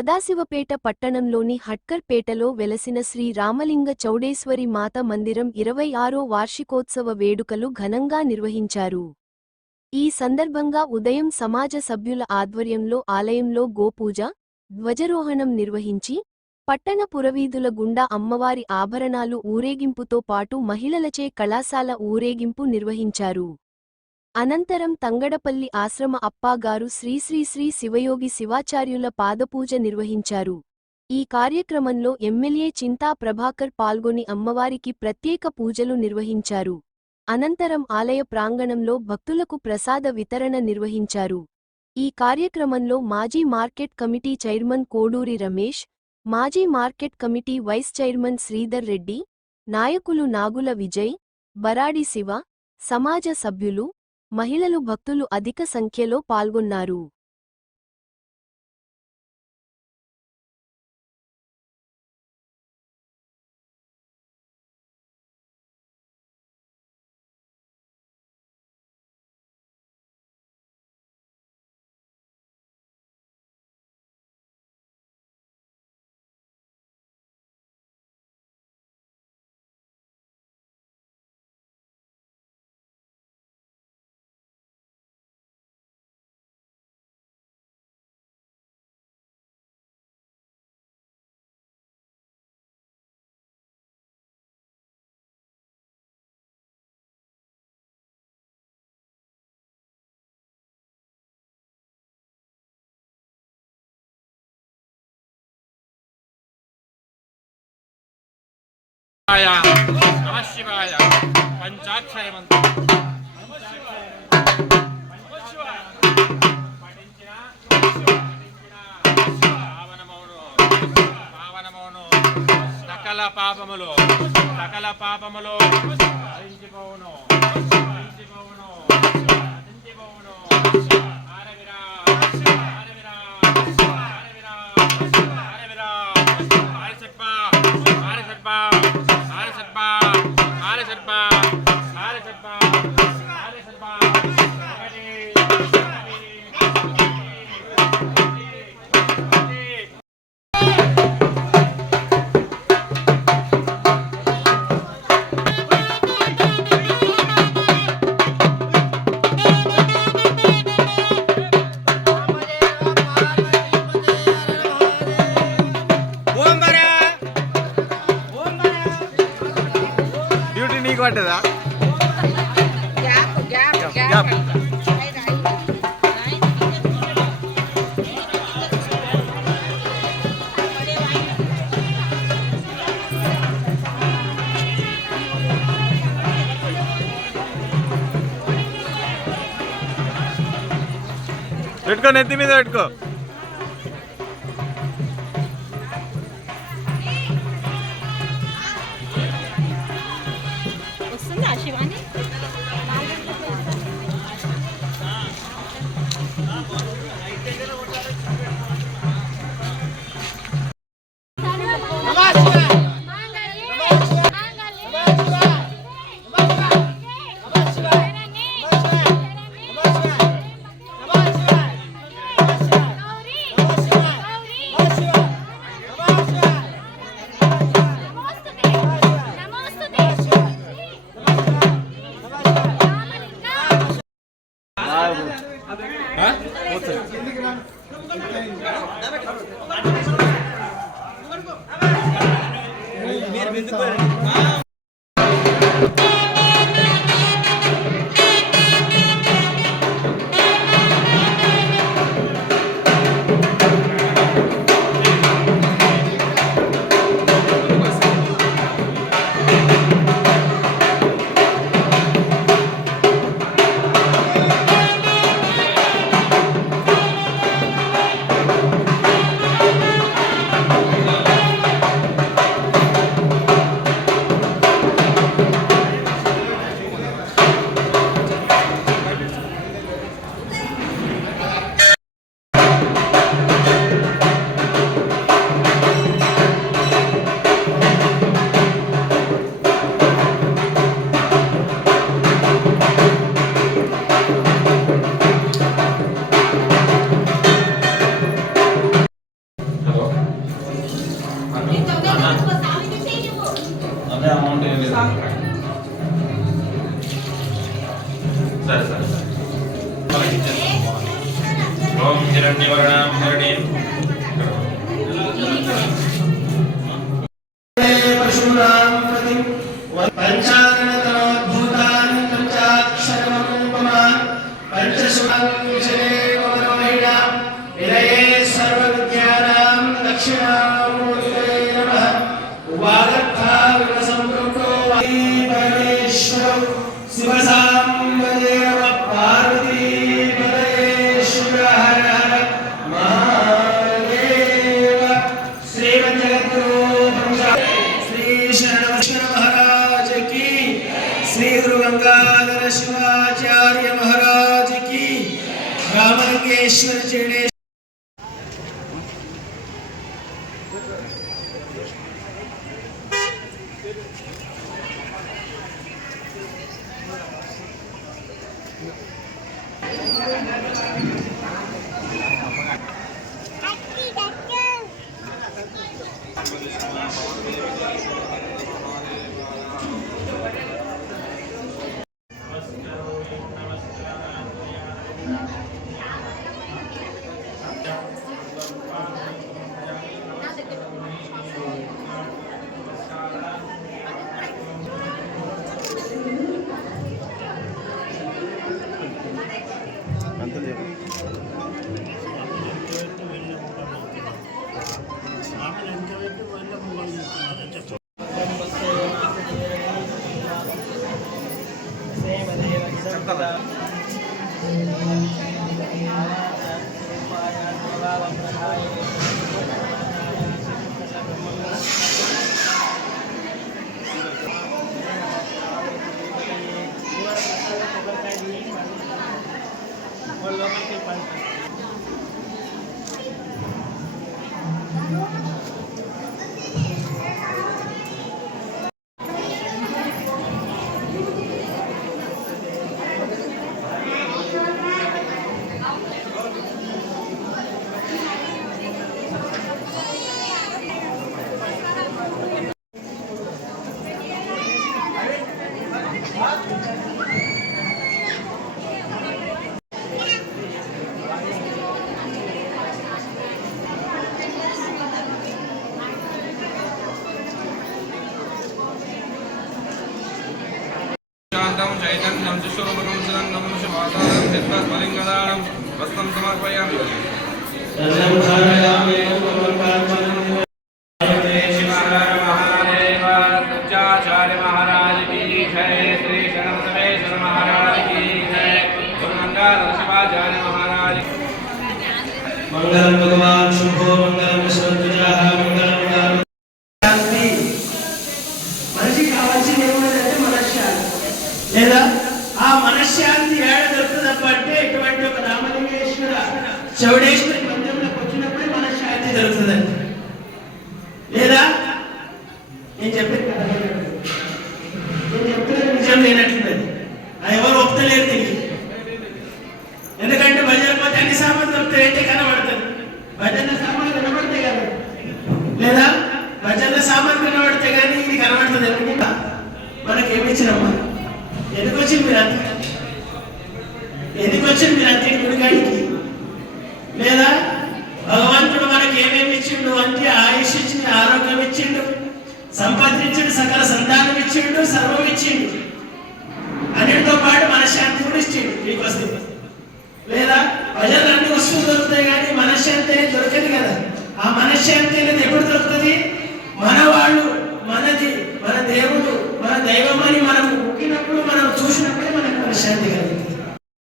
సదాశివపేట పట్టణంలోని హట్కర్ పేటలో వెలసిన శ్రీ రామలింగ చౌడేశ్వరి మాత మందిరం 26వ వార్షికోత్సవ వేడుకలు ఘనంగా నిర్వహించారు. ఈ సందర్భంగా ఉదయం సమాజ సభ్యుల ఆధ్వర్యంలో ఆలయంలో గోపూజ, ధ్వజారోహణం నిర్వహించి, పట్టణ పురవీధుల గుండా అమ్మవారి ఆభరణాలు ఊరేగింపుతో పాటు మహిళలచే కళాశాల ఊరేగింపు నిర్వహించారు. అనంతరం తంగడపల్లి ఆశ్రమ అప్పాగారు శ్రీ శ్రీ శ్రీ శివయోగి శివాచార్యుల పాదపూజ నిర్వహించారు. ఈ కార్యక్రమంలో ఎమ్మెల్యే చింతా ప్రభాకర్ పాల్గొని అమ్మవారికి ప్రత్యేక పూజలు నిర్వహించారు. అనంతరం ఆలయ ప్రాంగణంలో భక్తులకు ప్రసాద వితరణ నిర్వహించారు. ఈ కార్యక్రమంలో మాజీ market committee chairman Koduri Ramesh, మాజీ market committee vice chairman Sridhar Reddy, నాయకులు నాగుల విజయ్, బరాడి శివ, సమాజ సభ్యులు, మహిళలు భక్తులు అధిక సంఖ్యలో పాల్గొన్నారు. नमः शिवाय पंचाक्षर मंत्र सकल पापमुलो हरिंचिपोनो పడ్డదా పెట్టుకో, నెత్తి మీద పెట్టుకో. అమౌంట్ ఏం లేదు సరే సరే సరే వాళ్ళకి ఇచ్చేస్తాం ఓం హిరణ్యవర్ణం హరిణీం పశూనాం ప్రతిం పంచాననతనోద్భూతాన్ పంచాక్షరమనుపమాన్ పంచశుభంచనేవరోహిణా నిలయే సర్వవిద్యానాం దక్షిణామూర్తయే నమః ఉవాగర్థా వివసంపృక్తో పరమేశ్వరౌ శివసాంబదే నమః పార్వతీపదయే శివ హర హర మహాదేవ శ్రీమద్జగద్గురు श्री शरणवैष्णव महाराज की, श्री गुरु गंगाधर शिवाचार्य महाराज की, रामलिंगेश्वर चेड़े चैतन्यं शिशुरूपकं सुनन्दं शिवासारं चित्तस्फलिङ्गदानं वस्त्रं समर्पयामि आचार्य महाराज की जय श्री शरणबसवेश्वर महाराज की जय गुरु गंगाधर शिवाचार्य महाराज मंगलम भगवान शुभो मंगलम विश्वध्वजाः मंगलम शांति मనిషి కావాల్సింది ఏమంటే మనశ్శాంతి లేదా ఆ మనశ్శాంతి ఏడ దొరుకుతుందంటే ఇటువంటి ఒక రామలింగేశ్వర చౌడేశ్వరి మందిరంలోకి వచ్చినప్పుడే మనశ్శాంతి దొరుకుతుందండి లేదా నేను చెప్పేది కదా నేను చెప్తున్నది నిజం లేనట్లుంది అది ఎవరు ఒప్పుతలేరు తెలియదు ఎందుకంటే భజన పోతే అన్ని సామాన్లు దొరుకుతాయి ఏంటి కనబడుతుంది భజన సామాన్లు కనబడతాయి కదా లేదా భజన సామాన్లు కనబడితే కానీ ఇది కనబడుతుంది ఎందుకంటే మనకేమిచ్చినమ్మా ఎందుకు వచ్చింది మీరు అంత గుడికాడికి లేదా భగవంతుడు మనకి ఏమేమి ఇచ్చిండు అంటే ఆయుష్ ఇచ్చిండు ఆరోగ్యం ఇచ్చిండు సంపత్తి ఇచ్చిండు సకల సంతానం ఇచ్చిండు సర్వం ఇచ్చిండు అన్నిటితో పాటు మనశ్శాంతి కూడా ఇచ్చిండు మీకోసం లేదా ప్రజలు అన్ని వస్తువులు దొరుకుతాయి కానీ మనశ్శాంతి అనేది దొరకదు కదా ఆ మనశ్శాంతి అనేది ఎప్పుడు దొరుకుతుంది మన వాళ్ళు మనది మన దేవుడు మన దైవం అని మనం మొక్కినప్పుడు మనం చూసినప్పుడే మనకు మనశ్శాంతి కదా